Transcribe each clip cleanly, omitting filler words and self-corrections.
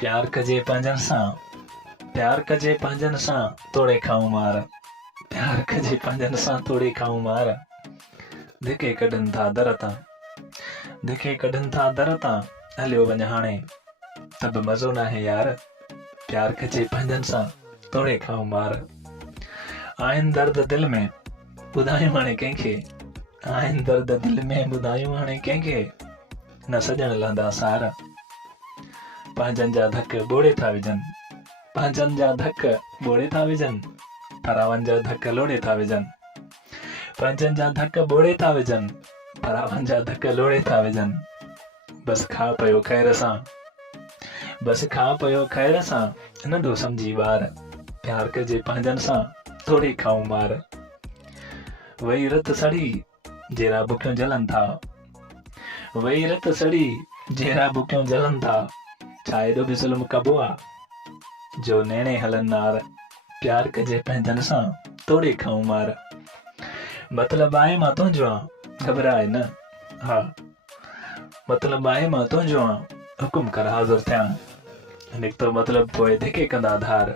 प्यार कजे पंहिंजनि सां, प्यार कजे पंहिंजनि सां, तोड़े खाऊं मार। प्यार कजे पंहिंजनि सां, तोड़े खाऊं मार। धिके कढनि था दर तां, धिके कढनि था दर तां, हलियो वञ हाणे त बि मज़ो नाहे यार। प्यार कजे पंहिंजनि सां, तोड़े खाऊं मार। आहिनि दर्द दिल में, ॿुधायूं हाणे कंहिंखे। आहिनि दर्द दिल में, ॿुधायूं हाणे कंहिंखे। न सॼण लहंदा सार, पंहिंजनि जा धक ॿोड़े था विझनि। पंहिंजनि जा धक ॿोड़े था विझनि, परावनि जा धक लोड़े था विझनि। पंहिंजनि जा धक ॿोड़े था विझनि, परावनि जा धक लोड़े था विझनि। बसि खा पियो ख़ैर सां, बसि खा पियो ख़ैर सां, नंढो सम्झी ॿार। प्यार कजे पंहिंजनि सां, तोड़े खाऊं मार। वई रत सड़ी, जहिड़ा बुखियूं जलनि था। वई रत सड़ी, जहिड़ा बुखियूं जलनि था। छा एॾो बि ज़ुल्म कबो आहे, जो नेणे हलनि नार। प्यार कजे पंहिंजनि सां, तोड़े खाऊं मार। मतिलबु आहे मां तुंहिंजो आहियां, घबराए न। हा, मतिलबु आहे मां तुंहिंजो आहियां, हुकुम कर हाज़िर थियां। निकितो मतिलबु पोइ धिके कंदा धार,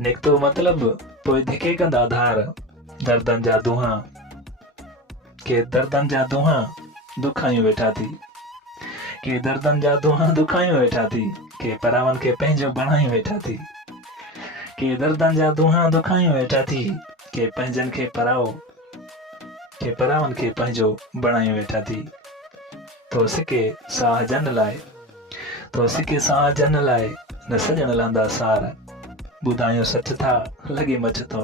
निकितो मतिलबु पोइ धिके कंदा धार। दर्दनि जा दुहा, के दर्दनि जा दुहा दुखायूं वेठा थी। के दर्दनि जा दुहा दुखायूं वेठा थी, के परावनि खे पंहिंजो बणायूं वेठा थी। के दर्दनि जा दुहा दुखायूं वेठा थी, के पंहिंजनि खे पराओ, के परावनि खे पंहिंजो बणायूं वेठा थी। तो सिके साह जन लाइ, तो सिके साह जन लाइ, न सॼण लहंदा सार। ॿुधायूं सच था लॻे मच थो,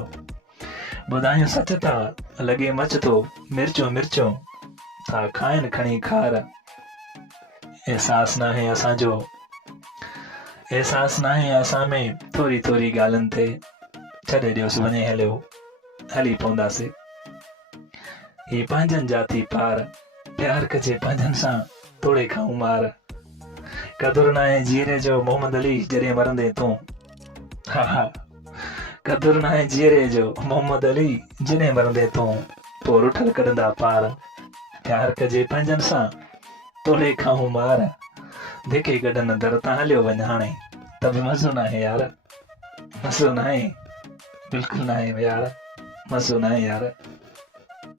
ॿुधायूं सच था लॻे मच थो। मिर्चो मिर्चो था खाइनि खणी खार। एहसास नाहे असांजो, एहसास नाहे असां में, थोरी थोरी ॻाल्हियुनि ते। छॾे ॾियोसि वञे हलियो, हली पवंदासीं। ही पंहिंजनि जा थी पार। प्यार कजे पंहिंजनि सां, तोड़े खाऊं मार। क़दुरु नाहे जीअरे जो मोहम्मद अली जॾहिं मरंदे तूं। हा हा, क़दुरु नाहे जीअरे जो मोहम्मद अली जॾहिं मरंदे तूं। पोइ रुठल कढंदा पार। प्यार कजे पंहिंजनि सां, तोड़े खाऊं मार। धिके कढनि दर तां, हलियो वञ हाणे त बि मज़ो नाहे यार। मज़ो नाहे, बिल्कुलु नाहे यार, मज़ो नाहे यार।